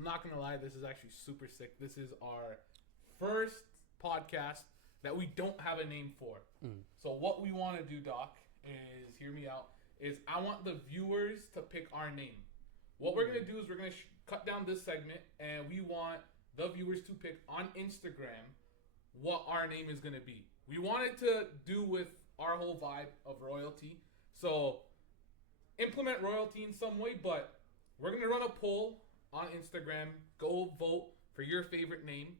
I'm not gonna lie, this is actually super sick. This is our first podcast that we don't have a name for. So what we want to do, Doc, is hear me out. Is I want the viewers to pick our name. What we're gonna do is we're gonna cut down this segment, and we want the viewers to pick on Instagram what our name is gonna be. We wanted to do with our whole vibe of royalty, so implement royalty in some way. But we're gonna run a poll on Instagram. Go vote for your favorite name.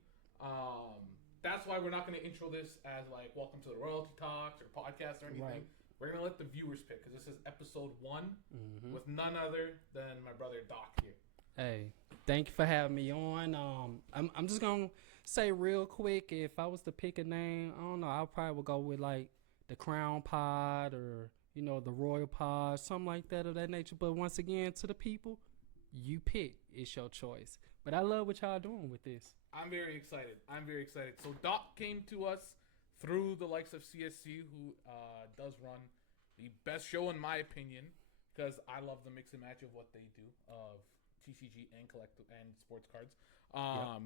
That's why we're not gonna intro this as like "Welcome to the Royalty Talks" or podcast or anything. Right. We're gonna let the viewers pick because this is episode 1 with none other than my brother Doc here. Hey, thank you for having me on. I'm just gonna say real quick, if I was to pick a name, I don't know, I probably would go with like the Crown Pod or the Royal Pod, something like that of that nature. But once again, to the people, you pick. It's your choice. But I love what y'all doing with this. I'm very excited. So Doc came to us through the likes of CSC, who does run the best show in my opinion, because I love the mix and match of what they do of TCG and sports cards.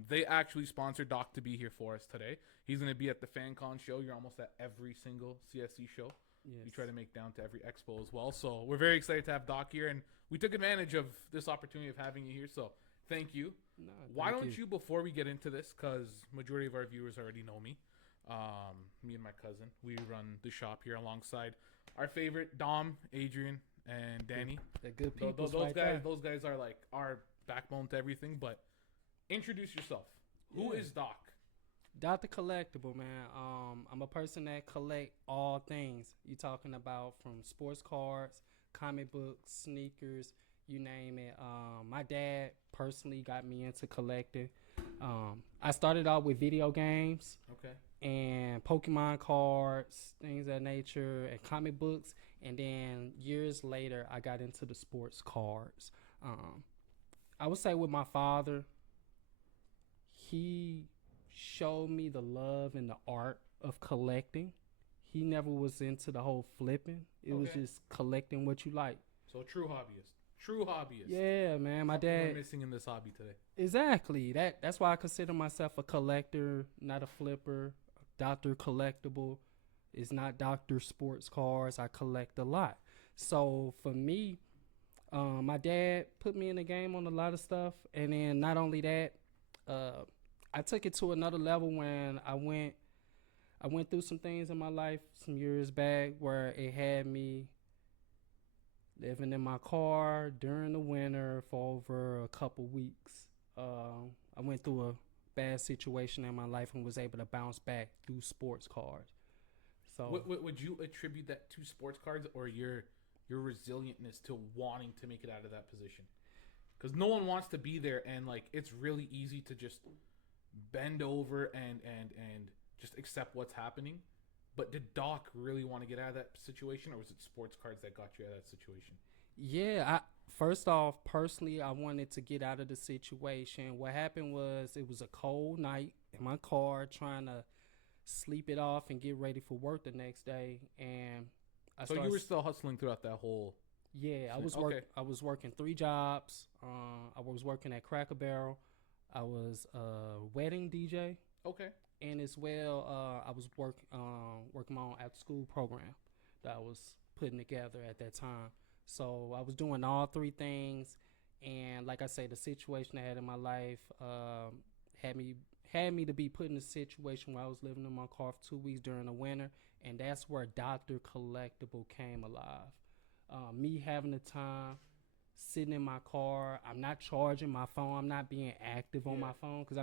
They actually sponsored Doc to be here for us today. He's going to be at the FanCon show. You're almost at every single CSC show. Yes. We try to make down to every expo as well. So we're very excited to have Doc here, and we took advantage of this opportunity of having you here. So thank you. Why don't you, before we get into this, because majority of our viewers already know me, me and my cousin, we run the shop here alongside our favorite Dom, Adrian, and Danny. They're good people. Those guys are like our backbone to everything. But introduce yourself. Who is Doc? Dr. Collectible, man. I'm a person that collect all things. You talking about from sports cards, comic books, sneakers, you name it. My dad personally got me into collecting. I started out with video games. Okay. And Pokemon cards, things of that nature, and comic books. And then years later, I got into the sports cards. I would say with my father, he showed me the love and the art of collecting. He never was into the whole flipping. It was just collecting what you like. So true hobbyist. Yeah, man. My dad. We're missing in this hobby today. Exactly. That's why I consider myself a collector, not a flipper. Dr. Collectible is not Dr. Sports Cards. I collect a lot. So for me, my dad put me in the game on a lot of stuff. And then not only that, I took it to another level when I went through some things in my life some years back where it had me living in my car during the winter for over a couple weeks. I went through a bad situation in my life and was able to bounce back through sports cards. So would you attribute that to sports cards or your resilientness to wanting to make it out of that position? Because no one wants to be there, and like it's really easy to just bend over and just accept what's happening. But did Doc really want to get out of that situation, or was it sports cards that got you out of that situation? Yeah, first off, personally, I wanted to get out of the situation. What happened was it was a cold night in my car trying to sleep it off and get ready for work the next day. And so you were still hustling throughout that whole... Yeah, I was working 3 jobs. I was working at Cracker Barrel. I was a wedding DJ. Okay. And as well, I was working my own after-school program that I was putting together at that time. So I was doing all 3 things, and like I say, the situation I had in my life had me to be put in a situation where I was living in my car for 2 weeks during the winter, and that's where Dr. Collectible came alive. Me having the time, sitting in my car, I'm not charging my phone, I'm not being active on my phone, because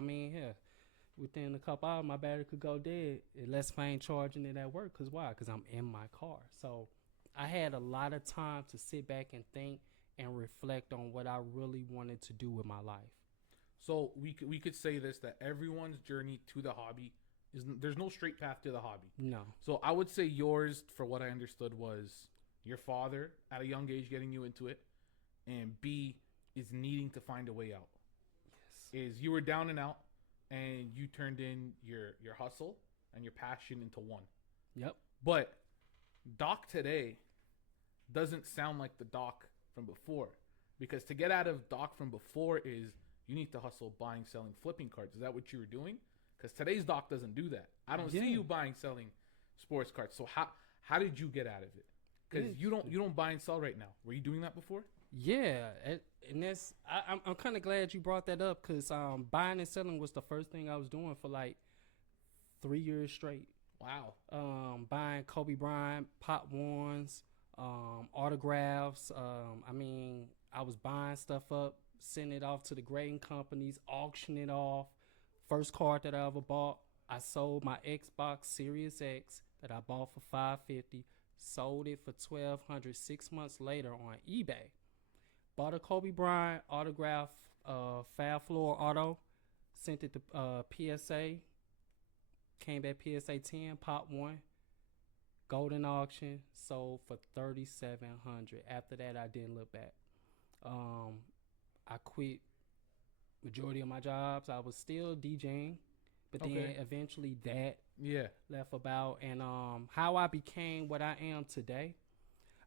within a couple hours, my battery could go dead unless I ain't charging it at work. Because why? Because I'm in my car. So I had a lot of time to sit back and think and reflect on what I really wanted to do with my life. So we could say this, that everyone's journey to the hobby there's no straight path to the hobby. No. So I would say yours, for what I understood, was your father at a young age getting you into it, and B is needing to find a way out. Yes. Is you were down and out, and you turned in your hustle and your passion into one. Yep. But Doc today doesn't sound like the Doc from before, because to get out of Doc from before is you need to hustle buying, selling, flipping cards. Is that what you were doing? Because today's doc doesn't do that. I don't see you buying, selling sports cards. So how did you get out of it? Because you don't buy and sell right now. Were you doing that before? Yeah, and that's I'm kind of glad you brought that up because buying and selling was the first thing I was doing for like 3 years straight. Wow. Buying Kobe Bryant pop ones, autographs. I was buying stuff up, sending it off to the grading companies, auctioning it off. First card that I ever bought, I sold my Xbox Series X that I bought for $550. Sold it for $1,200 6 months later on eBay. Bought a Kobe Bryant autograph, Fab Floor auto. Sent it to PSA. Came back PSA 10, pop one. Golden auction, sold for $3,700. After that, I didn't look back. I quit majority of my jobs. I was still DJing, but then eventually that left about. And how I became what I am today,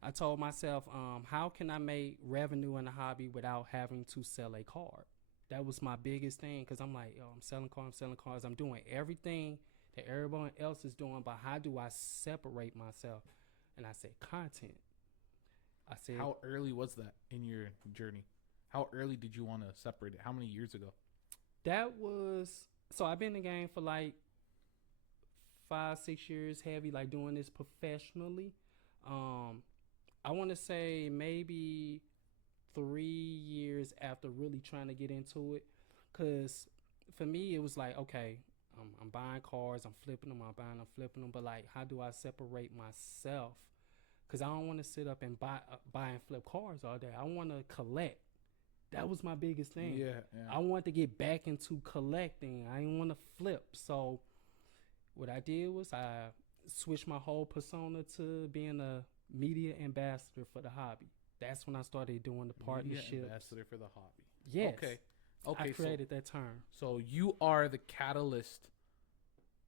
I told myself, how can I make revenue in the hobby without having to sell a card? That was my biggest thing because I'm like, I'm selling cards. I'm doing everything that everyone else is doing, but how do I separate myself? And I said, content. I said, how early was that in your journey? How early did you want to separate it? How many years ago? That was, so I've been in the game for like 5-6 years heavy, like doing this professionally. I want to say maybe 3 years after really trying to get into it. Because for me, it was like, okay, I'm buying cars, I'm flipping them, I'm flipping them. But like, how do I separate myself? Because I don't want to sit up and buy and flip cars all day. I want to collect. That was my biggest thing. Yeah. I wanted to get back into collecting. I didn't want to flip. So what I did was I switched my whole persona to being a media ambassador for the hobby. That's when I started doing the partnerships. Media ambassador for the hobby. Yes. Okay. I created that term. So you are the catalyst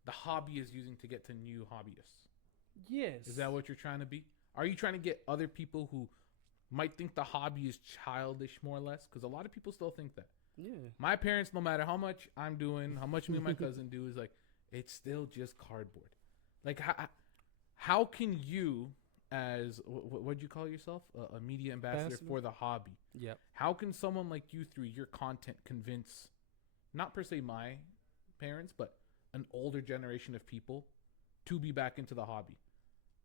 the hobby is using to get to new hobbyists. Yes. Is that what you're trying to be? Are you trying to get other people who might think the hobby is childish, more or less? Because a lot of people still think that. Yeah. My parents, no matter how much I'm doing, how much me and my cousin do, is like, it's still just cardboard. Like, how can you, as, what'd you call yourself? A media ambassador for the hobby. Yep. How can someone like you, through your content, convince, not per se my parents, but an older generation of people to be back into the hobby?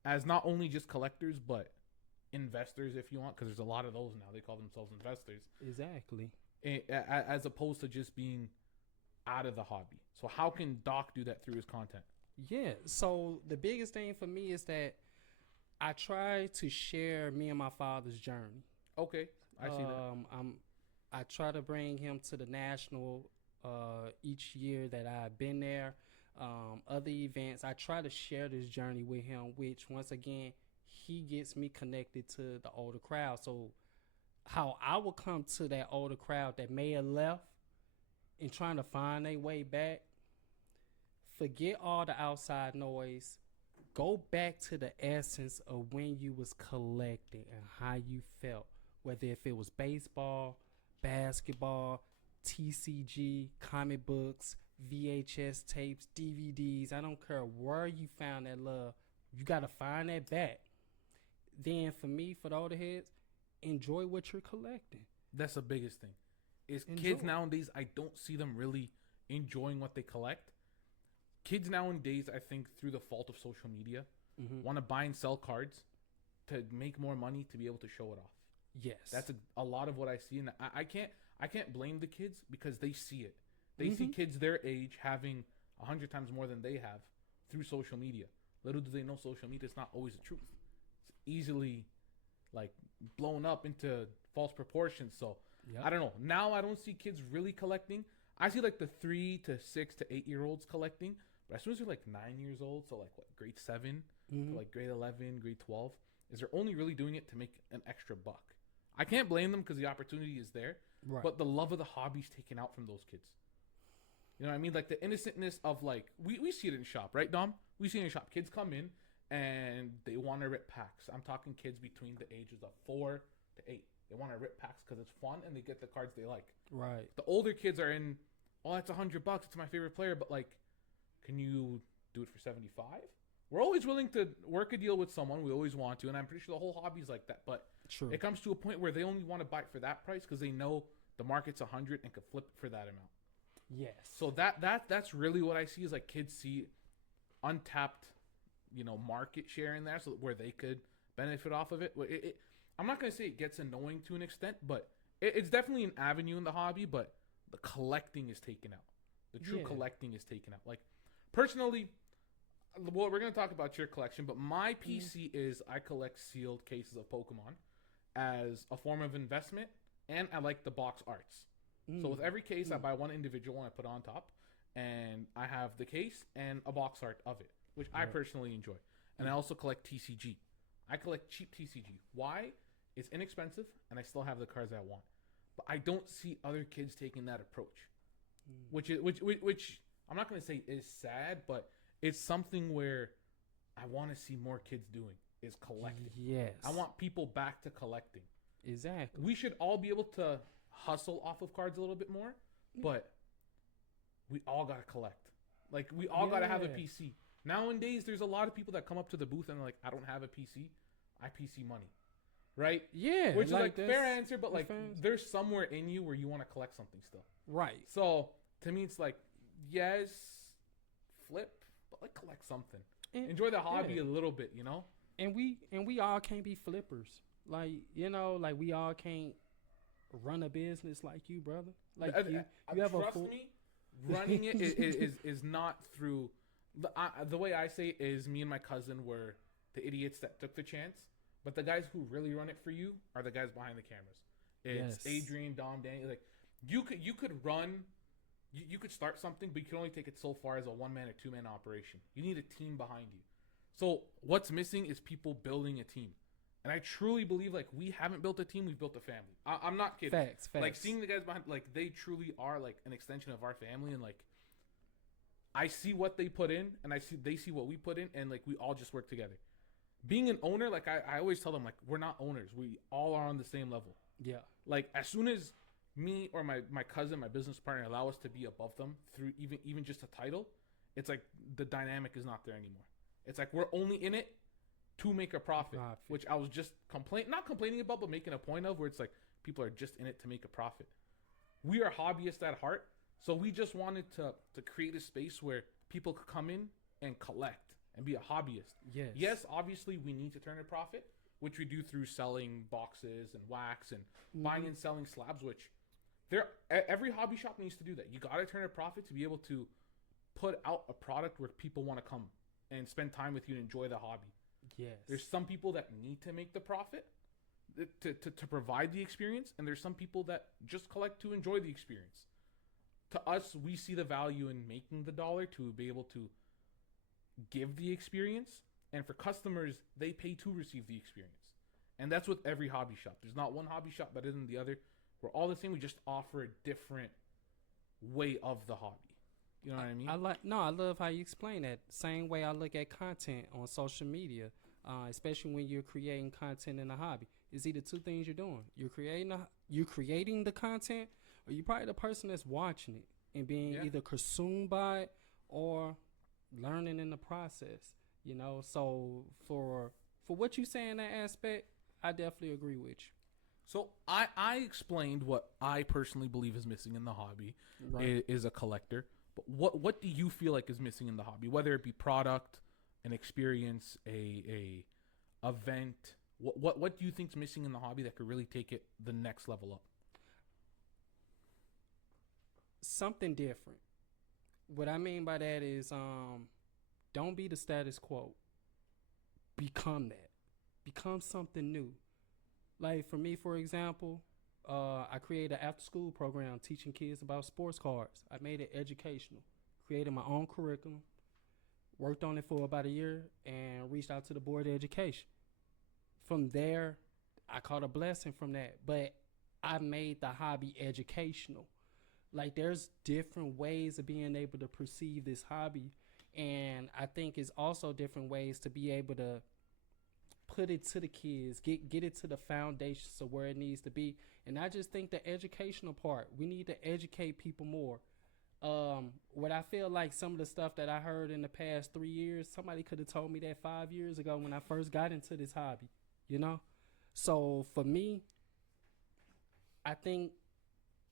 As not only just collectors, but investors, if you want, because there's a lot of those now. They call themselves investors. Exactly. As opposed to just being out of the hobby. So how can Doc do that through his content? Yeah. So the biggest thing for me is that I try to share me and my father's journey. Okay. I see that. I try to bring him to the national each year that I've been there. Other events, I try to share this journey with him, which once again, he gets me connected to the older crowd. So how I will come to that older crowd that may have left and trying to find their way back, forget all the outside noise. Go back to the essence of when you was collecting and how you felt, whether if it was baseball, basketball, TCG, comic books, VHS tapes, DVDs. I don't care where you found that love. You got to find that back. Then for me, for the older heads, enjoy what you're collecting. That's the biggest thing. Kids nowadays, I don't see them really enjoying what they collect. Kids nowadays, I think through the fault of social media, want to buy and sell cards to make more money to be able to show it off. Yes. That's a lot of what I see. And I can't blame the kids because they see it. They see kids their age having 100 times more than they have through social media. Little do they know social media is not always the truth. It's easily like blown up into false proportions. So I don't know. Now I don't see kids really collecting. I see like the 3 to 6 to 8 year olds collecting. But as soon as you're like 9 years old, so like what, grade 7 to like grade 11, grade 12, is they're only really doing it to make an extra buck. I can't blame them because the opportunity is there. Right. But the love of the hobby's taken out from those kids. You know what I mean? Like the innocentness of like, we see it in shop, right, Dom? We see it in shop. Kids come in and they want to rip packs. I'm talking kids between the ages of 4 to 8. They want to rip packs because it's fun and they get the cards they like. Right. The older kids are in, oh, that's $100. It's my favorite player, but like, can you do it for 75? We're always willing to work a deal with someone. We always want to, and I'm pretty sure the whole hobby's like that. But True. it comes to a point where they only want to buy it for that price because they know the market's 100 and could flip it for that amount. Yes. So that's really what I see is like kids see untapped, market share in there, so where they could benefit off of it. I'm not gonna say it gets annoying to an extent, but it's definitely an avenue in the hobby. But the collecting is taken out. The true collecting is taken out. Like personally, well, we're gonna talk about your collection, but my PC is I collect sealed cases of Pokemon as a form of investment, and I like the box arts. So with every case, I buy one individual and I put it on top, and I have the case and a box art of it, which I personally enjoy. And I also collect TCG. I collect cheap TCG. Why? It's inexpensive, and I still have the cards I want. But I don't see other kids taking that approach, which I'm not going to say is sad, but it's something where I want to see more kids doing is collecting. Yes. I want people back to collecting. Exactly. We should all be able to hustle off of cards a little bit more, but we all got to collect. Like, we all got to have a PC. Nowadays, there's a lot of people that come up to the booth and they're like, I don't have a PC. I PC money. Right? Yeah. Which is like fair answer, but like there's somewhere in you where you want to collect something still. Right. So to me, it's like, yes, flip, but like collect something. Enjoy the hobby a little bit, And we all can't be flippers. Like, like we all can't run a business like you, brother. Like you have trust me, running it is not through the way I say it is me and my cousin were the idiots that took the chance, but the guys who really run it for you are the guys behind the cameras. It's Adrian, Dom, Danny. Like you could run, you could start something, but you can only take it so far as a 1-man or 2-man operation. You need a team behind you. So what's missing is people building a team. And I truly believe, like, we haven't built a team, we've built a family. I'm not kidding. Facts. Like, seeing the guys behind, like, they truly are, like, an extension of our family. And, like, I see what they put in, and they see what we put in, and, like, we all just work together. Being an owner, like, I always tell them, like, we're not owners. We all are on the same level. Yeah. Like, as soon as me or my cousin, my business partner, allow us to be above them through even just a title, it's like the dynamic is not there anymore. It's like we're only in it to make a profit, which I was just not complaining about, but making a point of, where it's like people are just in it to make a profit. We are hobbyists at heart, so we just wanted to create a space where people could come in and collect and be a hobbyist. Yes, obviously we need to turn a profit, which we do through selling boxes and wax and buying and selling slabs, which every hobby shop needs to do that. You got to turn a profit to be able to put out a product where people want to come and spend time with you and enjoy the hobby. Yes. There's some people that need to make the profit to provide the experience, and there's some people that just collect to enjoy the experience. To us, we see the value in making the dollar to be able to give the experience, and for customers, they pay to receive the experience. And that's with every hobby shop. There's not one hobby shop better than the other. We're all the same. We just offer a different way of the hobby. You know what I mean? I love how you explain that. Same way I look at content on social media, especially when you're creating content in a hobby. It's either two things you're doing. You're creating the content, or you're probably the person that's watching it and being either consumed by it or learning in the process. So for what you say in that aspect, I definitely agree with you. So I explained what I personally believe is missing in the hobby is a collector. But what do you feel like is missing in the hobby? Whether it be product, an experience, a event, what do you think's missing in the hobby that could really take it the next level up? Something different. What I mean by that is don't be the status quo. Become that. Become something new. Like for me, for example, I created an after-school program teaching kids about sports cards. I made it educational, created my own curriculum, worked on it for about a year, and reached out to the Board of Education. From there, I caught a blessing from that, but I made the hobby educational. Like there's different ways of being able to perceive this hobby, and I think it's also different ways to be able to put it to the kids, get it to the foundations of where it needs to be. And I just think the educational part, we need to educate people more. What I feel like some of the stuff that I heard in the past 3 years, somebody could have told me that 5 years ago when I first got into this hobby, you know? So for me, I think,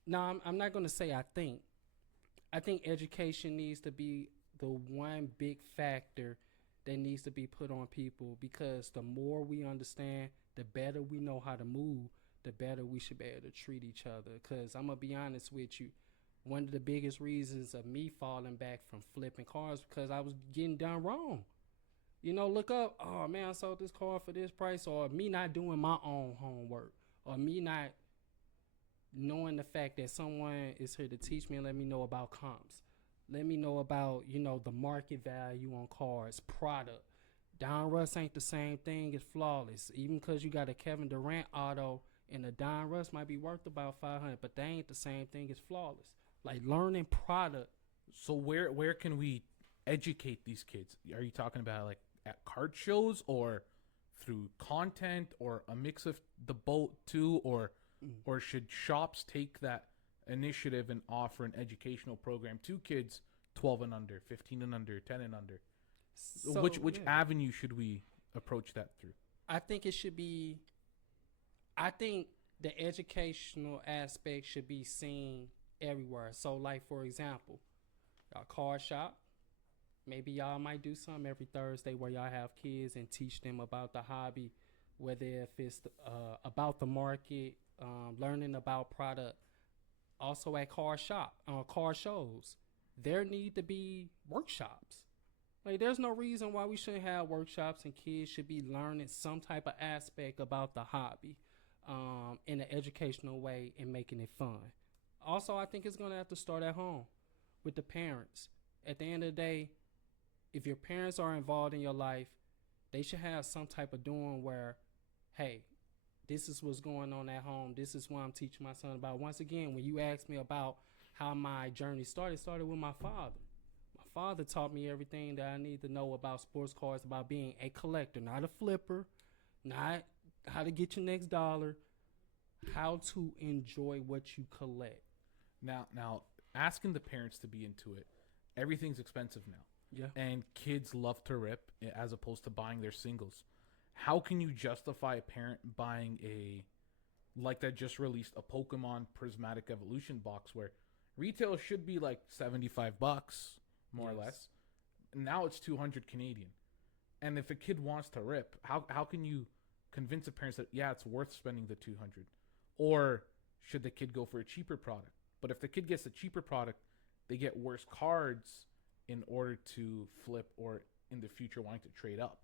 no, I'm not going to say I think education needs to be the one big factor that needs to be put on people, because the more we understand, the better we know how to move, the better we should be able to treat each other. Because I'm going to be honest with you, one of the biggest reasons of me falling back from flipping cars because I was getting done wrong. You know, look up, oh man, I sold this car for this price, or me not doing my own homework, or me not knowing the fact that someone is here to teach me and let me know about comps. Let me know about, you know, the market value on cars, product. Don Russ ain't the same thing as Flawless. Even because you got a Kevin Durant auto and a Don Russ might be worth about 500, but they ain't the same thing as Flawless. Like learning product. So where can we educate these kids? Are you talking about like at card shows or through content or a mix of the both too, or should shops take that initiative and offer an educational program to kids 12 and under, 15 and under, 10 and under? So, which avenue should we approach that through? I think it should be, I think the educational aspect should be seen everywhere. So like, for example, y'all card shop, maybe y'all might do something every Thursday where y'all have kids and teach them about the hobby, whether if it's about the market, learning about product. Also at car shows, there need to be workshops. Like, there's no reason why we shouldn't have workshops and kids should be learning some type of aspect about the hobby in an educational way and making it fun. Also, I think it's going to have to start at home with the parents. At the end of the day, if your parents are involved in your life, they should have some type of doing where, hey, this is what's going on at home. This is what I'm teaching my son about. Once again, when you ask me about how my journey started with my father. My father taught me everything that I need to know about sports cars, about being a collector, not a flipper, not how to get your next dollar, how to enjoy what you collect. Now, asking the parents to be into it, everything's expensive now. Yeah. And kids love to rip as opposed to buying their singles. How can you justify a parent buying like that just released a Pokemon Prismatic Evolution box where retail should be like $75 more or less. Now it's 200 Canadian. And if a kid wants to rip, how can you convince the parents that it's worth spending the 200? Or should the kid go for a cheaper product? But if the kid gets a cheaper product, they get worse cards in order to flip or in the future wanting to trade up.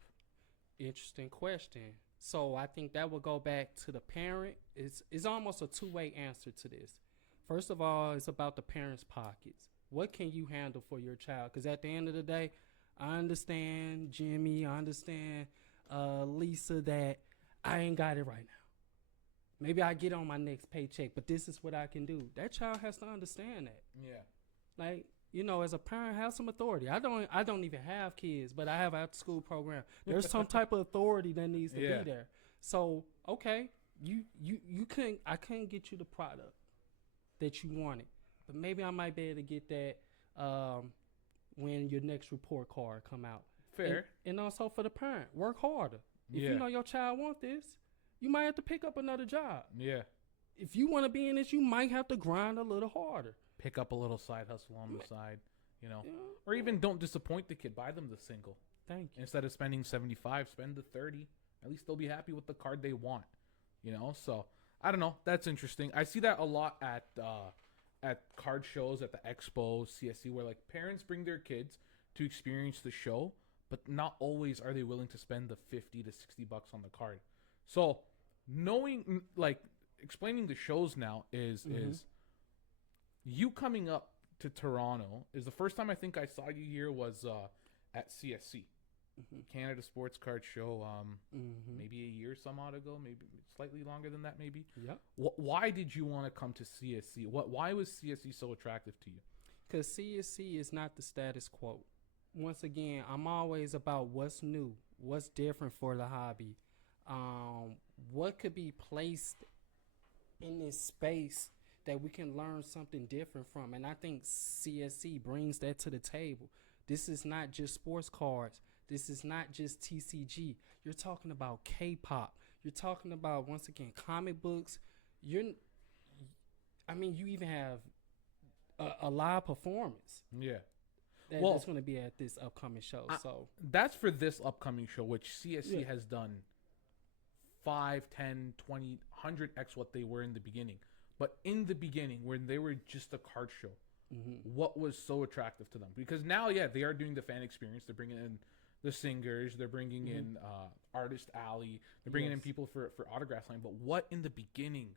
Interesting question. So I think that will go back to the parent. It's almost a two-way answer to this. First of all, it's about the parents' pockets. What can you handle for your child? Because at the end of the day, I understand Jimmy, I understand Lisa, that I ain't got it right now. Maybe I get on my next paycheck, but this is what I can do. That child has to understand that. Yeah. Like, you know, as a parent, have some authority. I don't even have kids, but I have an after-school program. There's some type of authority that needs to be there. So, okay, I couldn't get you the product that you wanted, but maybe I might be able to get that when your next report card come out. Fair. And also for the parent, work harder. If you know your child want this, you might have to pick up another job. Yeah. If you want to be in this, you might have to grind a little harder. Pick up a little side hustle on the side, you know. Or even don't disappoint the kid. Buy them the single. Thank you. Instead of spending $75, spend the $30. At least they'll be happy with the card they want, you know. So, I don't know. That's interesting. I see that a lot at card shows, at the expo, CSC, where like parents bring their kids to experience the show, but not always are they willing to spend the $50 to $60 on the card. So, knowing, like, explaining the shows now is you coming up to Toronto is the first time I think I saw you here was at CSC, Canada Sports Card Show, maybe a year some odd ago, maybe slightly longer than that, maybe. Yeah. Why did you want to come to CSC? Why was CSC so attractive to you? Because CSC is not the status quo. Once again, I'm always about what's new, what's different for the hobby. What could be placed in this space that we can learn something different from? And I think CSC brings that to the table. This is not just sports cards. This is not just TCG. You're talking about K-pop. You're talking about, once again, comic books. You even have a live performance. Yeah. That's going to be at this upcoming show. So that's for this upcoming show, which CSC has done 5, 10, 20, 100x what they were in the beginning. But in the beginning, when they were just a card show, what was so attractive to them? Because now, they are doing the fan experience. They're bringing in the singers. They're bringing in Artist Alley. They're bringing in people for autograph signing. But what in the beginning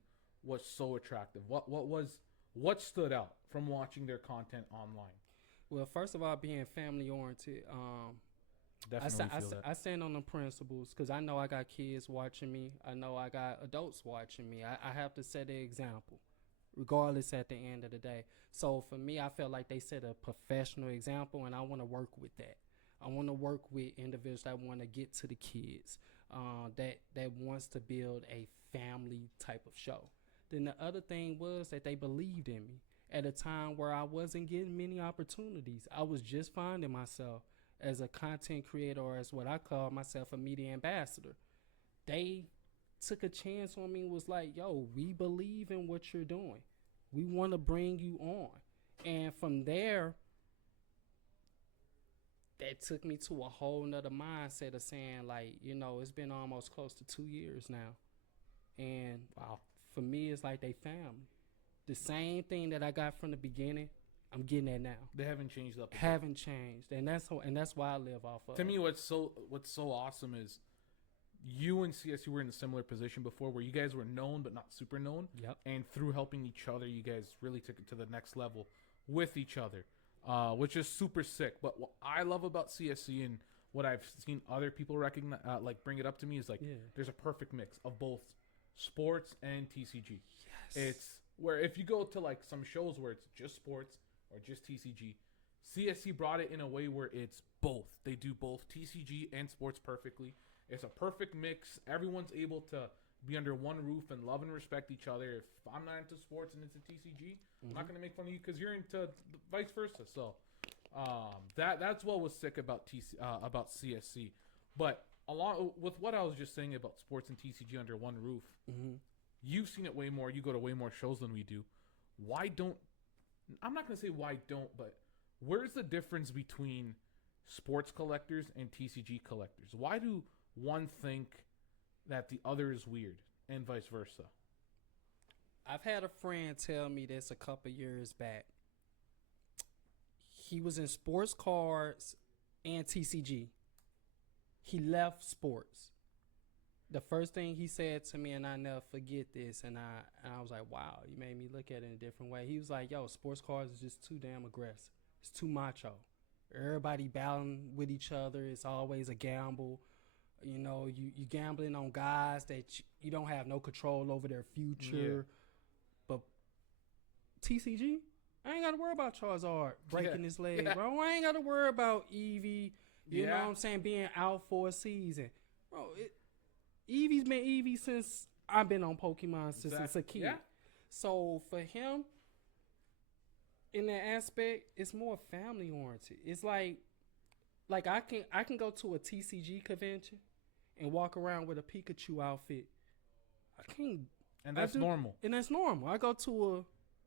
was so attractive? What stood out from watching their content online? Well, first of all, being family oriented, I stand on the principles because I know I got kids watching me. I know I got adults watching me. I have to set an example, regardless at the end of the day. So for me, I felt like they set a professional example, and I want to work with that. I want to work with individuals that want to get to the kids, that wants to build a family type of show. Then the other thing was that they believed in me at a time where I wasn't getting many opportunities. I was just finding myself as a content creator, or as what I call myself, a media ambassador. They took a chance on me and was like, yo, we believe in what you're doing. We want to bring you on. And from there, that took me to a whole nother mindset of saying, like, it's been almost close to 2 years now. And for me, it's like they family. The same thing that I got from the beginning, I'm getting that now. They haven't changed up. Haven't changed, and that's why I live off of. To me, what's so awesome is you and CSU were in a similar position before, where you guys were known but not super known. Yep. And through helping each other, you guys really took it to the next level with each other, which is super sick. But what I love about CSC and what I've seen other people recognize, bring it up to me, is like there's a perfect mix of both sports and TCG. Yes. It's where if you go to like some shows where it's just sports or just TCG, CSC brought it in a way where it's both. They do both TCG and sports perfectly. It's a perfect mix. Everyone's able to be under one roof and love and respect each other. If I'm not into sports and it's a TCG, I'm not going to make fun of you because you're into vice versa. So that's what was sick about CSC. But along with what I was just saying about sports and TCG under one roof, you've seen it way more. You go to way more shows than we do. I'm not going to say why don't, but where's the difference between sports collectors and TCG collectors? Why do one think that the other is weird and vice versa? I've had a friend tell me this a couple years back. He was in sports cards and TCG. He left sports. The first thing he said to me, and I never forget this, and I was like, wow, you made me look at it in a different way. He was like, yo, sports cards is just too damn aggressive. It's too macho. Everybody battling with each other. It's always a gamble. You gambling on guys that you don't have no control over their future. Yeah. But TCG, I ain't got to worry about Charizard breaking his leg, bro. I ain't got to worry about Eevee, you know what I'm saying, being out for a season. Bro, Eevee's been Eevee since I've been on Pokemon since a kid. Yeah. So for him, in that aspect, it's more family oriented. It's like I can go to a TCG convention and walk around with a Pikachu outfit. I can't. And that's normal. And that's normal. I go to a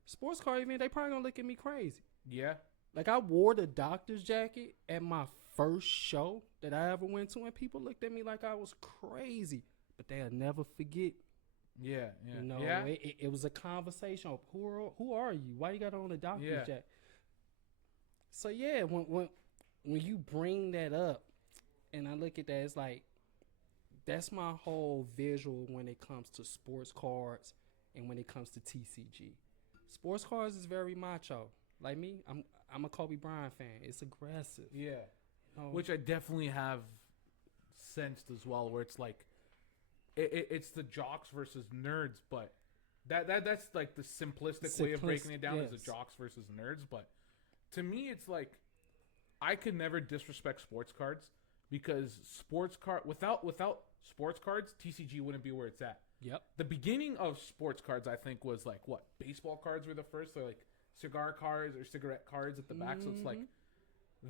sports card event, they probably gonna look at me crazy. Yeah. Like I wore the doctor's jacket at my first show that I ever went to, and people looked at me like I was crazy. But they'll never forget. Yeah. It was a conversation of who are you? Why you got on the doctor's jacket? So when you bring that up, and I look at that, it's like that's my whole visual when it comes to sports cards and when it comes to TCG. Sports cards is very macho. Like me, I'm a Kobe Bryant fan. It's aggressive. Yeah. Which I definitely have sensed as well, where it's like it's the jocks versus nerds, but that's like the simplistic way of breaking it down, is the jocks versus nerds. But to me, it's like I could never disrespect sports cards, because without sports cards, TCG wouldn't be where it's at. Yep. The beginning of sports cards, I think, was like what? Baseball cards were the first. They're like cigar cards or cigarette cards at the back. So it's like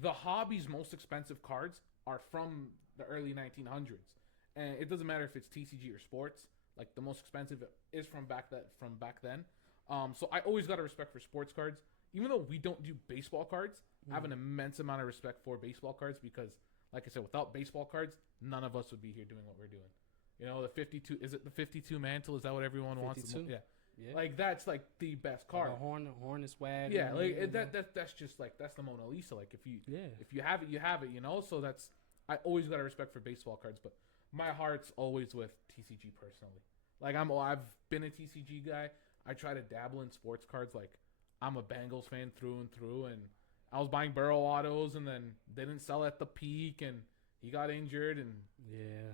the hobby's most expensive cards are from the early 1900s, and it doesn't matter if it's TCG or sports. Like the most expensive is from back then. So I always got a respect for sports cards, even though we don't do baseball cards. I have an immense amount of respect for baseball cards because, like I said, without baseball cards, none of us would be here doing what we're doing. You know, the 52, is it the 52 mantle? Is that what everyone 52? Wants? Yeah. Like that's like the best card. Horn is swag. Yeah, like that's just like that's the Mona Lisa. Like if you have it, you have it. You know, so that's I always got a respect for baseball cards, but my heart's always with TCG personally. Like I've been a TCG guy. I try to dabble in sports cards. Like I'm a Bengals fan through and through, and I was buying Burrow autos, and then they didn't sell at the peak, and he got injured, and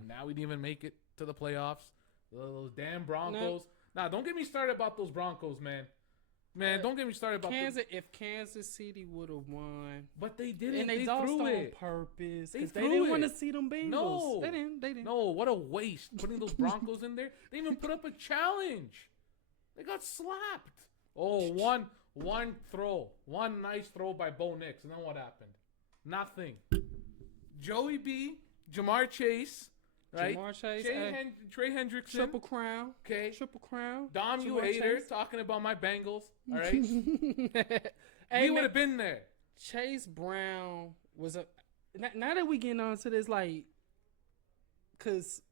now we didn't even make it to the playoffs. Those damn Broncos. Nah, don't get me started about those Broncos, man. Man, don't get me started about Kansas. If Kansas City would have won, but they didn't. And they threw it on purpose. They didn't want to see them Bengals. No, they didn't. No, what a waste putting those Broncos in there. They even put up a challenge. They got slapped. Oh, one nice throw by Bo Nix, and then what happened? Nothing. Joey B, Jamar Chase. Right? Jamar Chase, Trey Hendrickson. Triple crown. Okay. Triple crown. Dom, you hater, talking about my Bengals. All right. Hey, we would have been there. Chase Brown was a. Now that we getting on to this, like, cause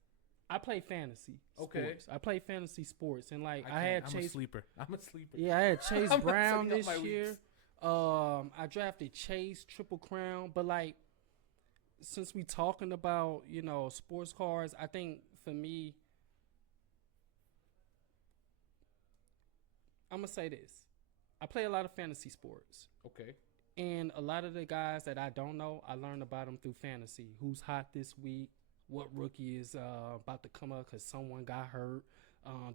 I play fantasy. Okay. Sports. I play fantasy sports, and like I'm a sleeper. Yeah, I had Chase Brown this year. I drafted Chase Triple Crown, but like. Since we talking about, you know, sports cards, I think for me, I'm going to say this. I play a lot of fantasy sports. Okay. And a lot of the guys that I don't know, I learned about them through fantasy. Who's hot this week? What rookie is about to come up because someone got hurt?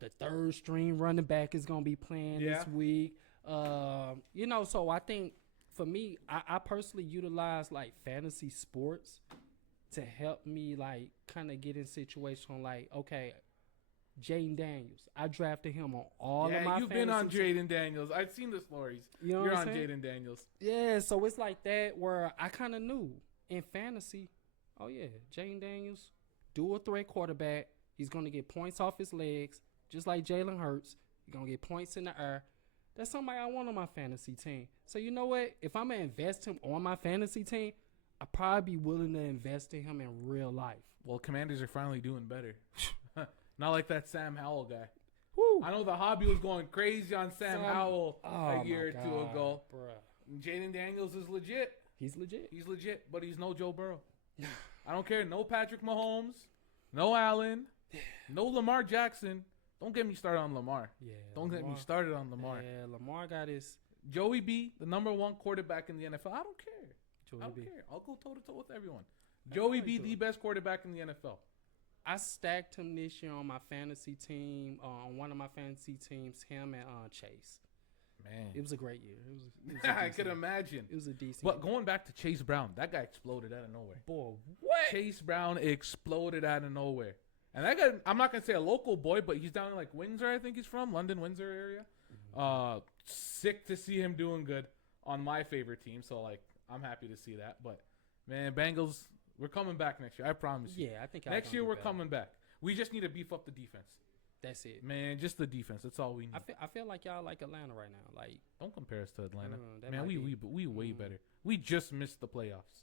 The third string running back is going to be playing this week. You know, so I think, for me, I personally utilize like fantasy sports to help me like kind of get in situation like, okay, Jaden Daniels. I drafted him on all of my fantasy. You've been on Jaden Daniels. I've seen the stories. You're on Jaden Daniels. Yeah, so it's like that where I kind of knew in fantasy, oh yeah, Jaden Daniels, dual threat quarterback. He's going to get points off his legs, just like Jalen Hurts. He's going to get points in the air. That's somebody I want on my fantasy team. So you know what? If I'm going to invest him on my fantasy team, I'd probably be willing to invest in him in real life. Well, Commanders are finally doing better. Not like that Sam Howell guy. Woo. I know the hobby was going crazy on Sam Howell a year or two ago. Jaden Daniels is legit. He's legit, but he's no Joe Burrow. I don't care. No Patrick Mahomes. No Allen. No Lamar Jackson. Don't get me started on Lamar. Yeah. Don't get me started on Lamar. Yeah, Lamar got his. Joey B, the number one quarterback in the NFL. I don't care. I don't care. I'll go toe to toe with everyone. Joey B, the best quarterback in the NFL. I stacked him this year on my fantasy team. On one of my fantasy teams, him and Chase. Man, it was a great year. It was I could imagine. It was a decent. But going back to Chase Brown, that guy exploded out of nowhere. Boy, what? Chase Brown exploded out of nowhere. And that guy, I'm not gonna say a local boy, but he's down in like Windsor, I think he's from, London, Windsor area. Mm-hmm. Sick to see him doing good on my favorite team. So like, I'm happy to see that. But man, Bengals, we're coming back next year. I promise you. Yeah, I think next year we're coming back. We just need to beef up the defense. That's it, man. Just the defense. That's all we need. I feel like y'all like Atlanta right now. Like, don't compare us to Atlanta, man. We way better. We just missed the playoffs.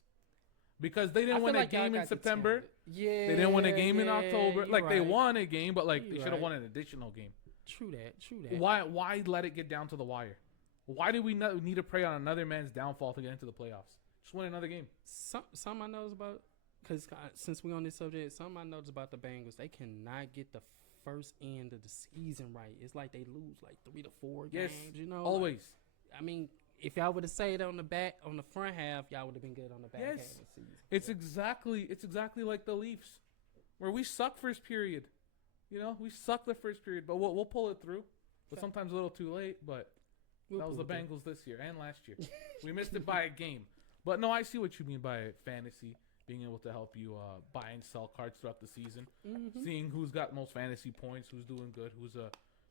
Because they didn't win a game in September. Yeah. They didn't win a game in October. Like, right. They won a game, but, like, they should have won an additional game. True that. Why let it get down to the wire? Why do we need to prey on another man's downfall to get into the playoffs? Just win another game. Some I know about, because since we're on this subject, some I noticed about the Bengals, they cannot get the first end of the season right. It's like they lose, like, 3 to 4 games, you know? Always. Like, I mean... If y'all would have said it on the front half, y'all would have been good on the back half of the season. It's exactly like the Leafs, where we suck first period. You know, we suck the first period, but we'll pull it through. But sometimes a little too late. But that was the Bengals this year and last year. We missed it by a game. But no, I see what you mean by fantasy, being able to help you buy and sell cards throughout the season, Mm-hmm. seeing who's got most fantasy points, who's doing good, who's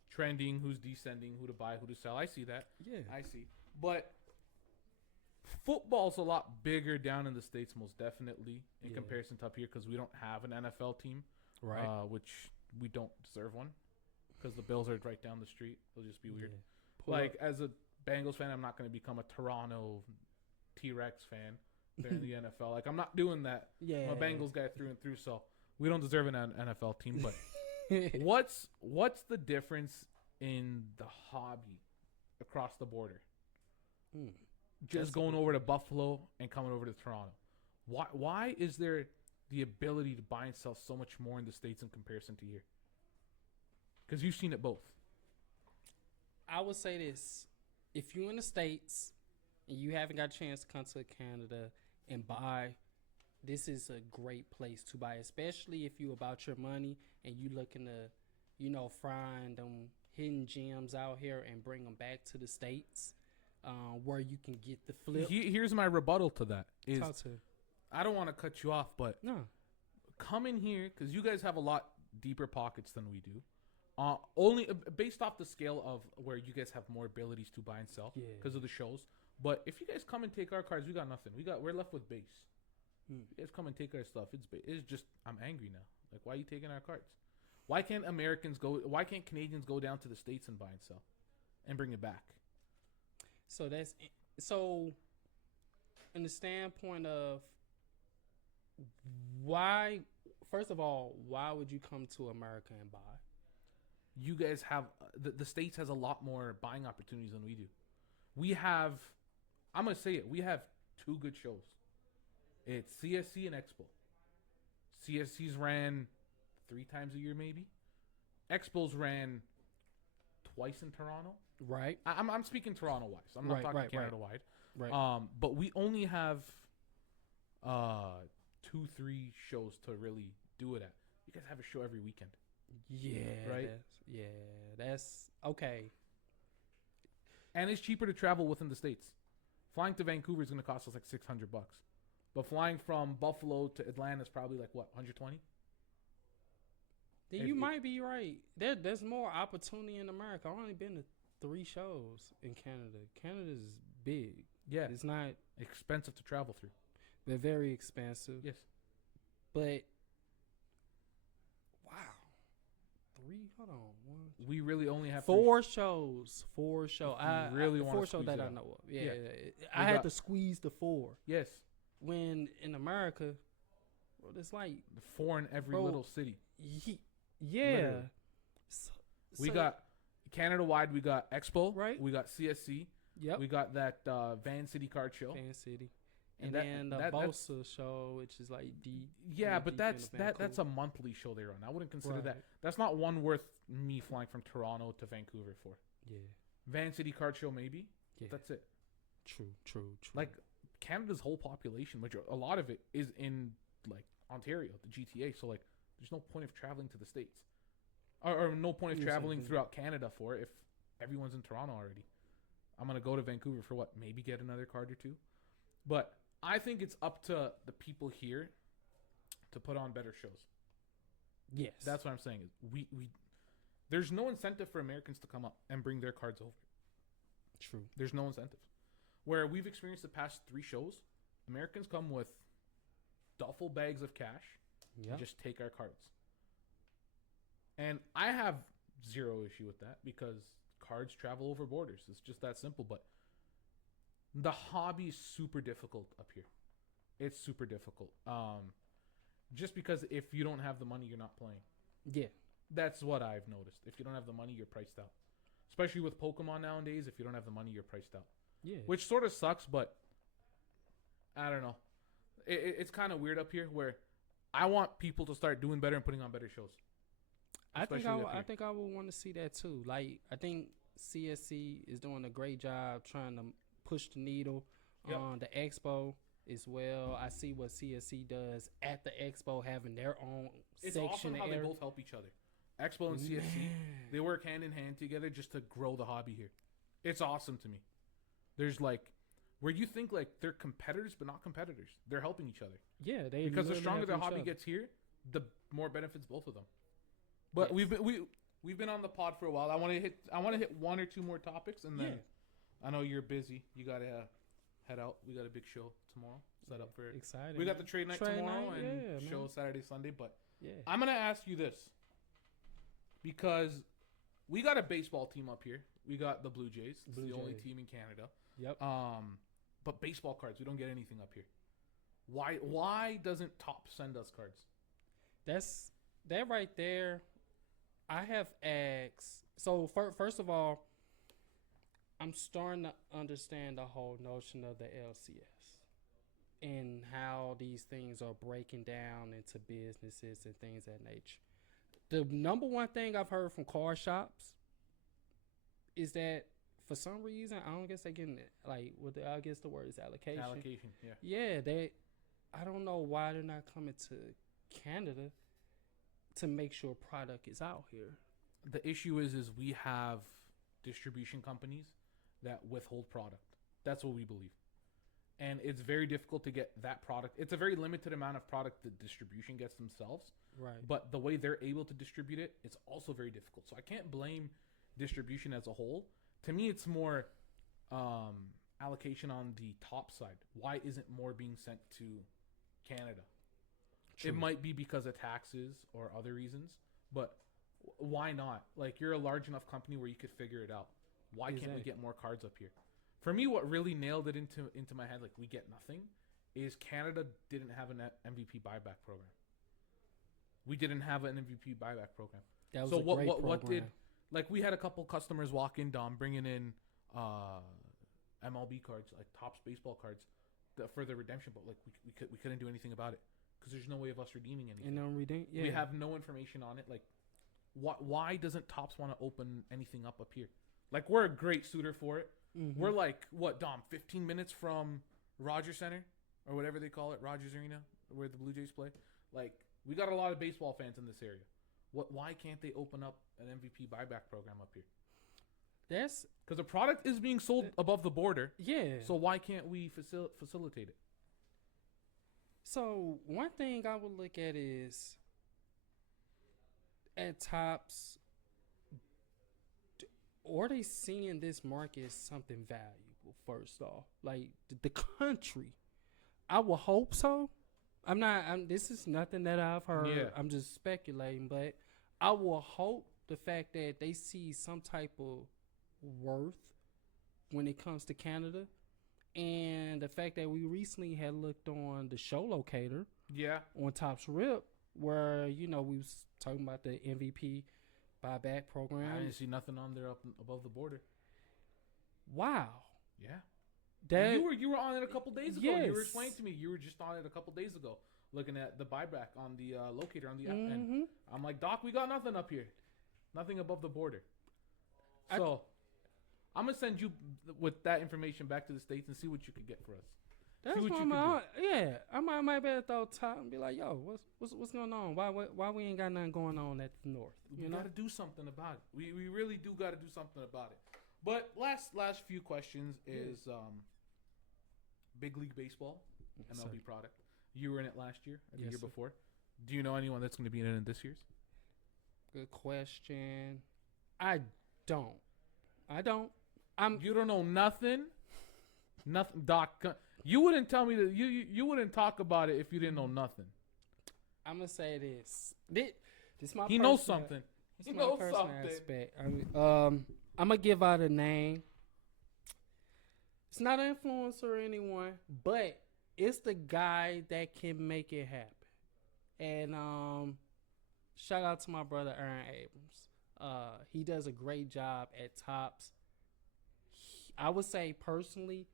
trending, who's descending, who to buy, who to sell. I see that. Yeah. I see. But football's a lot bigger down in the States, most definitely, in comparison to up here, because we don't have an NFL team, Right. which we don't deserve one, because the Bills are right down the street. It'll just be weird. Yeah. Like, as a Bengals fan, I'm not going to become a Toronto T-Rex fan during the NFL. Like, I'm not doing that. Yeah. I'm a Bengals guy through and through, so we don't deserve an NFL team. But what's the difference in the hobby across the border? Just going over to Buffalo and coming over to Toronto. Why is there the ability to buy and sell so much more in the States in comparison to here? Because you've seen it both. I would say this: if you're in the States and you haven't got a chance to come to Canada and buy, this is a great place to buy, especially if you about your money and you looking to, find them hidden gems out here and bring them back to the States, where you can get the flip. Here's my rebuttal to that. Talk to. I don't want to cut you off, but No. come in here, because you guys have a lot deeper pockets than we do. Only based off the scale of where you guys have more abilities to buy and sell because of the shows. But if you guys come and take our cards, we got nothing. We're left with base. You guys come and take our stuff. It's just, I'm angry now. Like, why are you taking our cards? Why can't Canadians go down to the States and buy and sell and bring it back? So in the standpoint of why, first of all, why would you come to America and buy? You guys have the States has a lot more buying opportunities than we do. We have, I'm gonna say it, we have two good shows. It's CSC and Expo. CSC's ran 3 times a year, maybe. Expo's ran twice in Toronto. Right. I'm speaking Toronto wise. I'm not talking Canada wide. Right. But we only have 2-3 shows to really do it at. You guys have a show every weekend. Yeah. Right? That's okay. And it's cheaper to travel within the States. Flying to Vancouver is going to cost us like $600. But flying from Buffalo to Atlanta is probably like, what, 120? Then you might be right. There's more opportunity in America. I've only been to 3 shows in Canada. Canada's big. Yeah. It's not expensive to travel through. They're very expensive. Yes. But wow. 3, hold on. 1, 2, we really only have 4 shows. 4 shows. I really want 4 to shows that it I out. know of. Yeah. We I had got- to squeeze the 4. Yes. When in America, well, it's like 4 in every Bro, little city. yeah. Literally. We got Canada wide. We got Expo. Right. We got CSC. Yep. We got that Van City card show. Fan City. And And that- then the that's- Bosa show, which is like D. Yeah, deep but in that's Vancouver. that's a monthly show they run. I wouldn't consider that. Right. That's not one worth me flying from Toronto to Vancouver for. Yeah. Van City card show maybe. Yeah. That's it. True. Like Canada's whole population, which a lot of it is in like Ontario, the GTA. So like, there's no point of traveling to the States, or no point of traveling throughout Canada for it if everyone's in Toronto already. I'm gonna go to Vancouver for what? Maybe get another card or 2, but I think it's up to the people here to put on better shows. Yes. That's what I'm saying. Is we there's no incentive for Americans to come up and bring their cards over. true. There's no incentive. Where we've experienced the past 3 shows, Americans come with duffel bags of cash Yeah. and just take our cards. And I have 0 issue with that because cards travel over borders. It's just that simple. But the hobby is super difficult up here. It's super difficult. Just because if you don't have the money, you're not playing. Yeah. That's what I've noticed. If you don't have the money, you're priced out. Especially with Pokemon nowadays, if you don't have the money, you're priced out. Yeah. Which sort of sucks, but I don't know. It's kind of weird up here where I want people to start doing better and putting on better shows. I think especially up I here. think I would want to see that too. Like I think CSC is doing a great job trying to push the needle on the expo as well. I see what CSC does at the expo, having their own It's section awesome how they area. both help each other. Expo and CSC, they work hand in hand together just to grow the hobby here. It's awesome to me. There's like where you think like they're competitors, but not competitors. They're helping each other. Yeah, they Because the literally stronger the help each hobby other. gets here, the more benefits both of them. But Yes. we've been on the pod for a while. I want to hit one or two more topics, and then Yeah. I know you're busy. You gotta head out. We got a big show tomorrow set up for. Excited. We got the trade night tomorrow and yeah, show man. Saturday, Sunday. But Yeah. I'm gonna ask you this because we got a baseball team up here. We got the Blue Jays. It's the only Jays. team in Canada. Yep. But baseball cards, we don't get anything up here. Why doesn't Top send us cards? That's that right there. I have asked. So first of all, I'm starting to understand the whole notion of the LCS and how these things are breaking down into businesses and things of that nature. The number one thing I've heard from car shops is that for some reason, I don't guess they're getting it. Like, I guess the word is allocation. Allocation, yeah. Yeah, I don't know why they're not coming to Canada to make sure product is out here. The issue is we have distribution companies that withhold product. That's what we believe. And it's very difficult to get that product. It's a very limited amount of product that distribution gets themselves. Right. But the way they're able to distribute it, it's also very difficult. So I can't blame distribution as a whole. To me, it's more allocation on the top side. Why isn't more being sent to Canada? True. It might be because of taxes or other reasons, but why not? Like, you're a large enough company where you could figure it out. Why can't we get more cards up here? For me, what really nailed it into my head, like we get nothing, is Canada didn't have an MVP buyback program. We didn't have an MVP buyback program. That was so a great program. What did, like, we had a couple customers walk in, Dom, bringing in MLB cards, like Topps baseball cards, for the redemption, but like we couldn't do anything about it because there's no way of us redeeming anything. And yeah. We have no information on it. Like, why doesn't Topps want to open anything up here? Like, we're a great suitor for it. Mm-hmm. We're like, what, Dom, 15 minutes from Rogers Center or whatever they call it, Rogers Arena, where the Blue Jays play. Like, we got a lot of baseball fans in this area. Why can't they open up an MVP buyback program up here? That's because the product is being sold above the border. Yeah. So why can't we facilitate it? So one thing I would look at is at Topps, are they seeing this market as something valuable? First off, like the country, I would hope so. This is nothing that I've heard. Yeah. I'm just speculating, but I will hope the fact that they see some type of worth when it comes to Canada, and the fact that we recently had looked on the show locator, on Topps Rip, where we was talking about the MVP buyback program. I didn't see nothing on there up above the border. Wow. Yeah. You were on it a couple days ago. Yes. You were explaining to me you were just on it a couple days ago, looking at the buyback on the locator on the app. And I'm like, Doc, we got nothing up here, nothing above the border. So I'm gonna send you with that information back to the States and see what you could get for us. That's see what what you can do. Yeah, I might better throw top and be like, yo, what's going on? Why we ain't got nothing going on at the north? We gotta do something about it. We really do gotta do something about it. But last few questions is Big League Baseball, MLB product. You were in it last year, or the year before. Do you know anyone that's going to be in it this year's? Good question. I don't. You don't know nothing. Nothing, Doc. You wouldn't tell me that. You wouldn't talk about it if you didn't know nothing. I'm gonna say this. This my. He knows something. He knows something. Aspect. I'm gonna give out a name. It's not an influencer or anyone, but it's the guy that can make it happen. And shout out to my brother Aaron Abrams. He does a great job at Topps. I would say personally,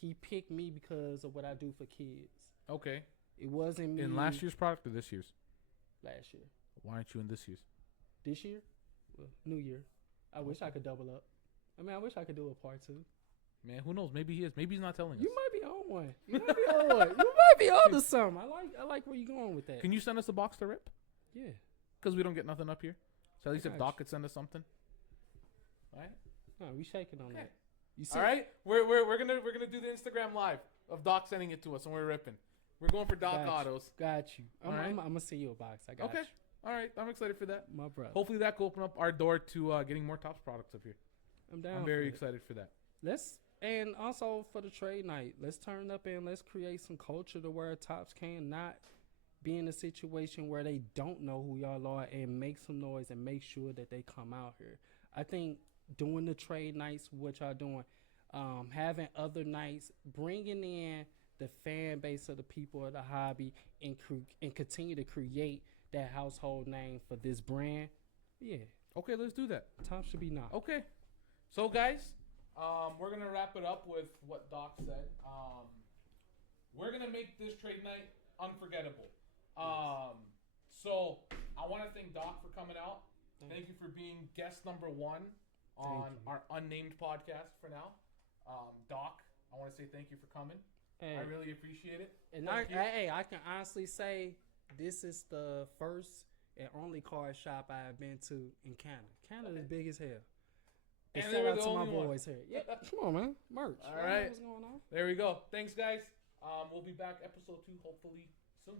he picked me because of what I do for kids. Okay. It wasn't me. In last year's product or this year's? Last year. Why aren't you in this year's? This year? Well, New Year. I wish I could double up. I wish I could do a part 2. Man, who knows? Maybe he is. Maybe he's not telling us. You might be on one. You might be on to something. I like where you're going with that. Can you send us a box to rip? Yeah. Because we don't get nothing up here. So at least if Gosh. Doc could send us something. All right? No, we shaking on that. You see, All right, we're gonna do the Instagram live of Doc sending it to us, and we're ripping. We're going for Doc Autos. Got you. I'm, All right. I'm gonna send you a box. I got you. All right, I'm excited for that. My brother. Hopefully that will open up our door to getting more Tops products up here. I'm down. I'm very excited for that. And also for the trade night, let's turn up and let's create some culture to where Tops cannot be in a situation where they don't know who y'all are and make some noise and make sure that they come out here. I think doing the trade nights, what y'all doing, having other nights, bringing in the fan base of the people of the hobby and continue to create that household name for this brand. Yeah. Okay, let's do that. Tops should be not. Okay. So, guys, we're going to wrap it up with what Doc said. We're going to make this trade night unforgettable. So, I want to thank Doc for coming out. Thank you for being guest number 1 on our Unnamed podcast for now. Doc, I want to say thank you for coming. Hey. I really appreciate it. And I can honestly say this is the first and only card shop I've been to in Canada. Canada's big as hell. And shout out to my boys here. Yeah, come on, man. Merch. All right. What's going on? There we go. Thanks, guys. We'll be back episode 2 hopefully soon.